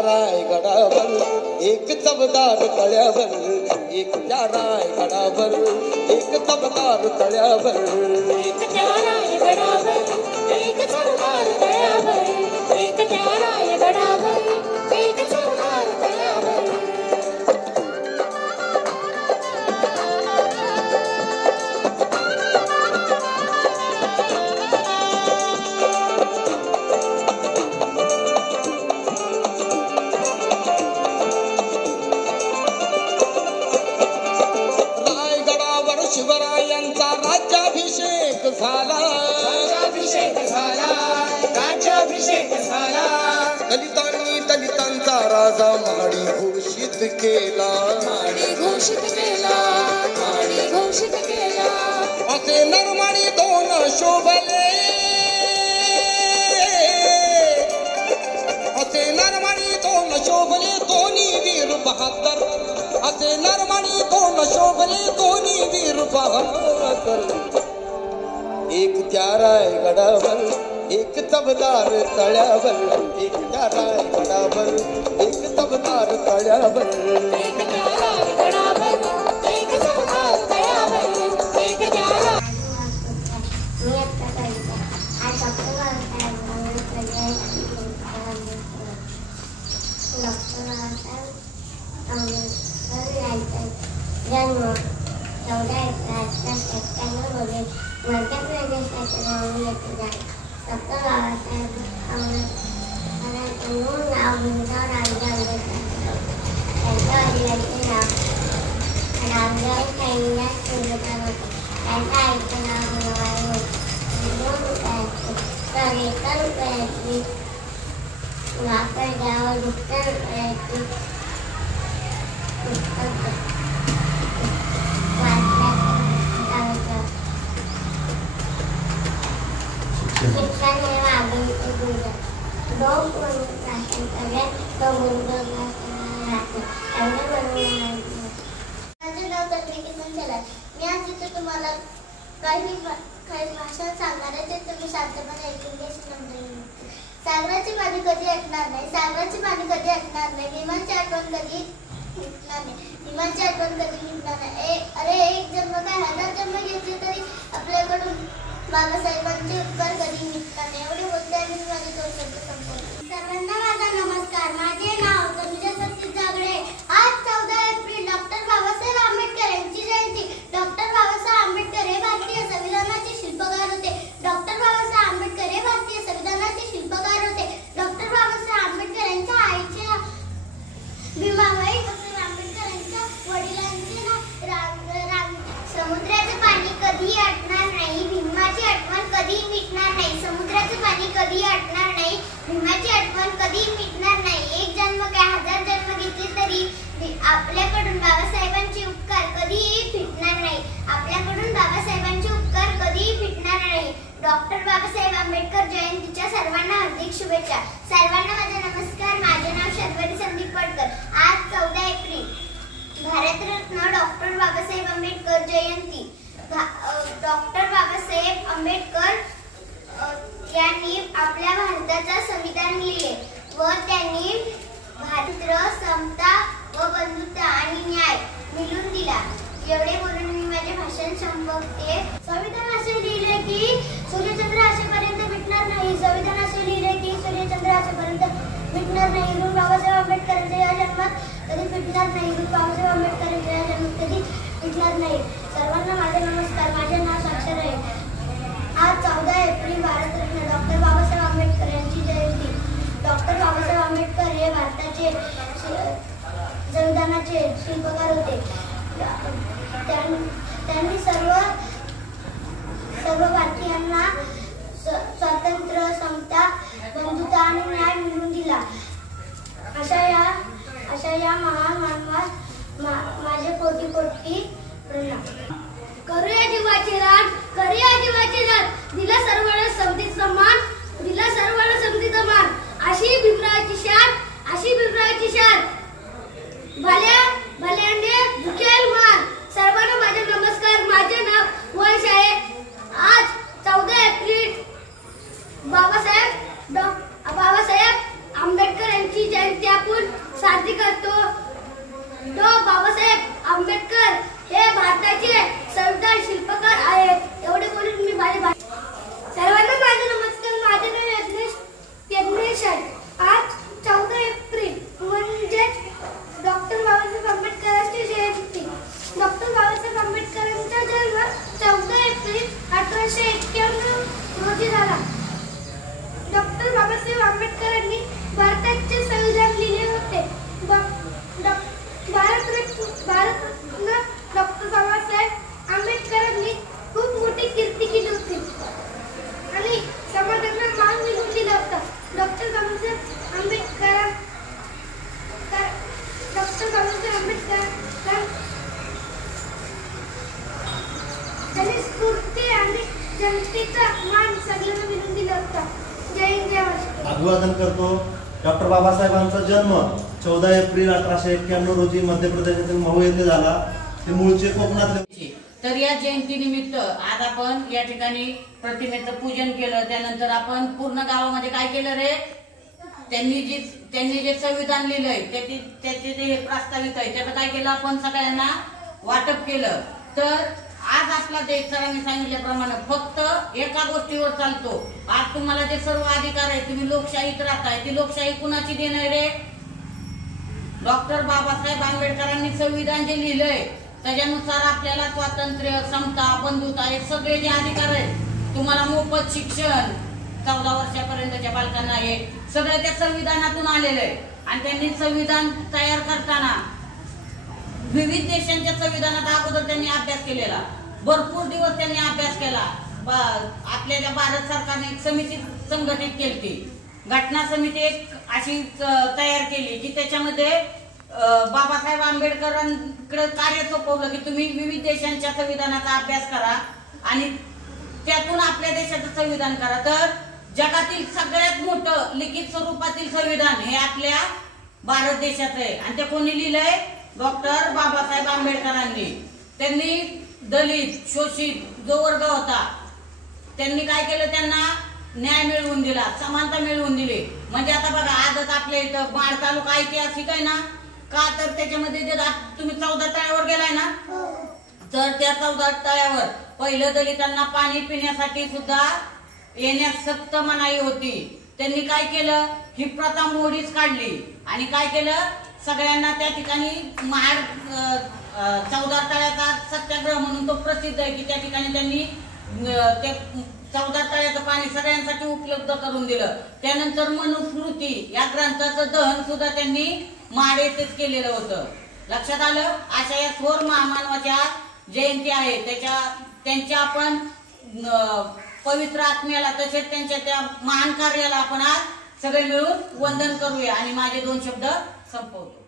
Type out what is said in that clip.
त्या रायगडावर एक चवदार तळ्यावर, एक त्या रायगडावर एक चवदार तळ्यावर, एक त्या रायगडावर एक चवदार तळ्यावर, एक त्या रायगडावर एक चवदार तळ्यावर. शिवरायांचा राज्याभिषेक झाला, राज्याभिषेक झाला, राज्याभिषेक झाला. दलितांनी दलितांचा राजा माडी घोषित केला, माडी घोषित केला, माडी घोषित केला. असे नरमाडी दोन शोभले, असे नरमाडी दोन शोभले दोन्ही वीर बहादर, असे नरमाडी दोन शोभले दोन्ही वीर बहादर. एक त्या रायगडावर एक चवदार तळ्यावर, एक त्या रायगडावर एक चवदार तळ्यावर, एक त्या रायगडावर एक चवदार तळ्यावर, एक त्या जन्म 14 एप्रिल 1991 रोजी मध्य प्रदेशाच्या गावाहून येथे झाला. डॉक्टर बाबासाहेब आंबेडकरांचे मूळ नाव भीमराव रामजी आंबेडकर. त्यांच्या वडिलांचे नाव रामराव साईनाथ शिंदकर होते. त्यांच्या आईचे नाव गुणवाई होते. 1 रुपयाची भाकर द्यावर 2 रुपयाची पुस्तक शिक्षण हे वाघिणीचे गुंजन. 2 भाषांतर्गत तो गुंजन राहतो. माझे नाव तन्वी किसन चलाल. मी आज इथे तुम्हाला काही भाषण सांगणार आहे, ते तुम्ही शांतपणे ऐकून घ्या. सागराची पाणी कधी आटणार नाही, सागराची पाणी कधी आटणार नाही. विमानची आठवण कधी मिटणार नाही, विमानची आठवण कधी मिटणार नाही. अरे एक जन्म काय 1000 जन्म घेतले तरी आपल्याकडून बाबासाहेबांचे उपकार कधी मिटणार नाही. एवढे बोलते आणि मी माझे 2 शब्द संपवले. सर्वांना माझा नमस्कार. माझे नाव तनुजा सतीश जागडे. आज 14 एप्रिल डॉक्टर बाबासाहेब आंबेडकर यांची जयंती. डॉक्टर बाबासाहेब आंबेडकर हे भारतीय संविधानाचे शिल्पकार होते. डॉक्टर बाबासाहेब आंबेडकर हे भारतीय संविधानाचे शिल्पकार होते. डॉक्टर बाबासाहेब आंबेडकर यांच्या आईच्या भीमाबाई आंबेडकर यांच्या वडिलांचे नाव समुद्राचे पाणी कधी आटणार नाही, भीमाची आठवण कधी मिटणार नाही. समुद्राचे पाणी कधी आटणार नाही, भीमाची आठवण कधी मिटणार नाही. एक जन्म काय 1000 जन्म घेतले तरी आपल्याकडून बाबासाहेबांचे उपकार कधीही फिटणार नाही. आपल्याकडून बाबासाहेबांचे उपकार कधीही फिटणार नाही. डॉक्टर बाबासाहेब आंबेडकर जयंतीच्या सर्वांना हार्दिक शुभेच्छा. सर्वांना माझा नमस्कार. माझे नाव शर्वरी संदीप पडकर. आज 14 एप्रिल भारतरत्न डॉक्टर बाबासाहेब आंबेडकर जयंती. डॉक्टर बाबासाहेब आंबेडकर यांनी आपल्या भारताचा संविधान लिहिले व त्यांनी भारत समता व बंधुता आणि न्याय मिळवून दिला. एवढे बोलून मी माझे भाषण संपवते. संविधान असे लिहिले की सूर्यचंद्र असेपर्यंत मिटणार नाही. संविधान असे लिहिले की सूर्यचंद्र असेपर्यंत मिटणार नाही. म्हणून बाबासाहेब आंबेडकरांच्या या जन्मात कधी मिटणार नाही. म्हणून बाबासाहेब आंबेडकरांच्या या जन्मात कधी मिटणार नाही. सर्वांना माझे नमस्कार. माझे नाव साक्षर आहे. आज 14 एप्रिल भारतरत्न डॉक्टर बाबासाहेब आंबेडकर यांची जयंती. डॉक्टर बाबासाहेब आंबेडकर हे भारताचे संविधानाचे शिल्पकार होते. त्यांनी सर्व भारतीयांना स्वातंत्र्य, समता, बंधुता आणि न्याय मिळवून दिला. अशा या महान मानवास माझे कोटी कोटी प्रणाम. करूया जीवाची राख, करूया जीवाची राख. दिला सर्वांना समतेचा मान, दिला सर्वांना समतेचा मान. अशी भीमरावाची शान, अशी भीमरावाची शान. भल्याने झुकेल मान. सर्वांना माझे नमस्कार. माझे नाव वंश आहे. आज 14 एप्रिल बाबासाहेब आंबेडकर यांची जयंती आपण 1891 रोजी झाला. डॉक्टर बाबासाहेब आंबेडकरांनी भारताचे संविधान लिहिले होते. भारतरत्न डॉक्टर बाबासाहेब आंबेडकरांनी खूप मोठी कीर्ती केली होती आणि समाजाला मान मिळवून दिला होता. डॉक्टर बाबासाहेब आंबेडकर त्यांनी स्फूर्ती आणि जनतेचा मान सगळ्यांना मिळवून दिला होता. जय हिंद जय महाराष्ट्र. अभिवादन करतो. डॉक्टर बाबासाहेबांचा जन्म 14 एप्रिल 1891 रोजी मध्य प्रदेशातील महू येथे झाला. ते मूळचे कोकणातले. तर या जयंतीनिमित्त आज आपण या ठिकाणी प्रतिमेचं पूजन केलं. त्यानंतर आपण पूर्ण गावामध्ये काय केलं रे, त्यांनी जे संविधान लिहिलंय त्याचे जे प्रास्ताविक आहे त्याचं काय केलं, आपण सगळ्यांना वाटप केलं. तर आज आपला देश सरांनी सांगितल्याप्रमाणे फक्त एका गोष्टीवर चालतो. आज तुम्हाला जे सर्व अधिकार आहे, तुम्ही लोकशाहीत राहताय, ती लोकशाही कुणाची देणार रे? डॉक्टर बाबासाहेब आंबेडकरांनी संविधान जे लिहिलंय त्याच्यानुसार आपल्याला स्वातंत्र्य, समता, बंधुता हे सगळे जे अधिकार आहेत, तुम्हाला मोफत शिक्षण 14 वर्षापर्यंतच्या बालकांना हे सगळं त्या संविधानातून आलेलं आहे. आणि त्यांनी संविधान तयार करताना विविध देशांच्या संविधानाचा अगोदर त्यांनी अभ्यास केलेला. भरपूर दिवस त्यांनी अभ्यास केला. आपल्या भारत सरकारने एक समिती संघटित केली, घटना समिती एक अशी तयार केली की त्याच्यामध्ये बाबासाहेब आंबेडकरांकडे कार्य सोपवलं की तुम्ही विविध देशांच्या संविधानाचा अभ्यास करा आणि त्यातून आपल्या देशाचं संविधान करा. तर जगातील सगळ्यात मोठं लिखित स्वरूपातील संविधान हे आपल्या भारत देशाचं आहे. आणि ते कोणी लिहिलंय? डॉक्टर बाबासाहेब आंबेडकरांनी. त्यांनी दलित, शोषित जो वर्ग होता त्यांनी काय केलं, त्यांना न्याय मिळवून दिला, समानता मिळवून दिली. म्हणजे आता बघा, आजच आपल्या इथं माड तालुका ऐतिहासिक आहे ना, का तर त्याच्यामध्ये जे तुम्ही 14 तळ्यावर गेलाय ना, तर त्या 14 तळ्यावर पहिलं दलितांना पाणी पिण्यासाठी सुद्धा येण्यास सक्त मनाई होती. त्यांनी काय केलं, ही प्रथा मोडीच काढली आणि काय केलं, सगळ्यांना त्या ठिकाणी महाड 14 तळ्याचा सत्याग्रह म्हणून तो प्रसिद्ध आहे की त्या ठिकाणी त्यांनी ते 14 तळ्याचं पाणी सगळ्यांसाठी उपलब्ध करून दिलं. त्यानंतर मनुस्मृती या ग्रंथाचं दहन सुद्धा त्यांनी महाड येथेच केलेलं होतं. लक्षात आलं? अशा या थोर महामानवाच्या जयंती आहे, त्यांच्या आपण पवित्र आत्म्याला तसेच त्यांच्या त्या महान कार्याला आपण आज सगळे मिळून वंदन करूया. आणि माझे 2 शब्द संपवतो.